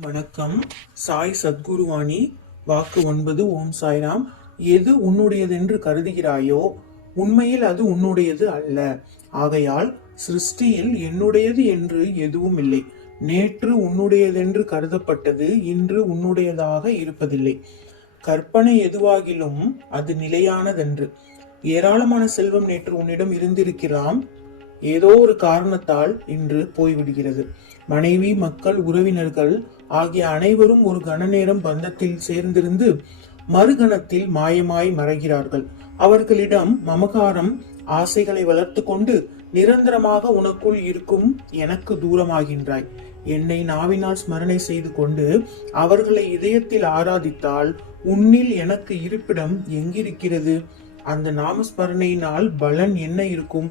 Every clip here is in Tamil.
வணக்கம். சாய் சத்குருவாணி வாக்கு ஒன்பது ஓம் சாய்ராம். எது உன்னுடையதென்று கருதுகிறாயோ உண்மையில் அது உன்னுடையது அல்ல. ஆகையால் சிருஷ்டியில் என்னுடையது என்று எதுவும் இல்லை நேற்று உன்னுடையதென்று கருதப்பட்டது இன்று உன்னுடையதாக இருப்பதில்லை. கற்பனை எதுவாகிலும் அது நிலையானதன்று. ஏராளமான செல்வம் நேற்று உன்னிடம் இருந்திருக்கலாம் ஏதோ ஒரு காரணத்தால் இன்று போய்விடுகிறது. மனைவி மக்கள் உறவினர்கள் ஆகிய அனைவரும் ஒரு கணநேரம் பந்தத்தில் சேர்ந்திருந்து மறுகணத்தில் மாயமாய் மறைகிறார்கள். அவர்களிடம் மமகாரம் ஆசைகளை வளர்த்து கொண்டு நிரந்தரமாக உனக்குள் இருக்கும் எனக்கு தூரமாகின்றாய். என்னை நாவினால் ஸ்மரணை செய்து கொண்டு அவர்களை இதயத்தில் ஆராதித்தால் உன்னில் எனக்கு இருப்பிடம் எங்கிருக்கிறது? அந்த நாமஸ்மரணையினால் பலன் என்ன இருக்கும்?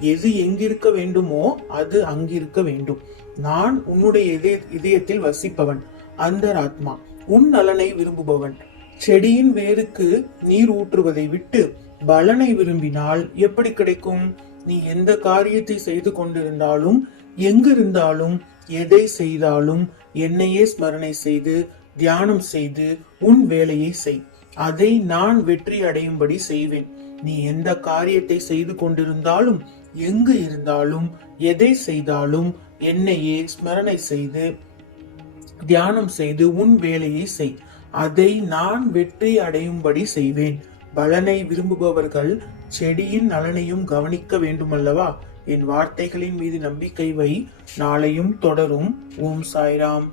எது எங்கிருக்க வேண்டுமோ அது அங்கிருக்க வேண்டும். நான் உன்னுடைய இதய இதயத்தில் வசிப்பவன் அந்தராத்மா. உன் நலனை விரும்புபவன். செடியின் வேருக்கு நீர் ஊற்றுவதை விட்டு பலனை விரும்பினால் எப்படி கிடைக்கும்? நீ எந்த காரியத்தை செய்து கொண்டிருந்தாலும் எங்கிருந்தாலும் எதை செய்தாலும் என்னையே ஸ்மரணை செய்து தியானம் செய்து உன் வேலையை செய். அதை நான் வெற்றி அடையும்படி செய்வேன். நீ எந்த காரியத்தை செய்து கொண்டிருந்தாலும் எங்கு இருந்தாலும் எதை செய்தாலும் என்னையே ஸ்மரணை செய்து தியானம் செய்து உன் வேலையை செய். அதை நான் வெற்றி அடையும்படி செய்வேன். பலனை விரும்புபவர்கள் செடியின் நலனையும் கவனிக்க வேண்டுமல்லவா? என் வார்த்தைகளின் மீது நம்பிக்கை வை. நாளையும் தொடரும். ஓம் சாய்ராம்.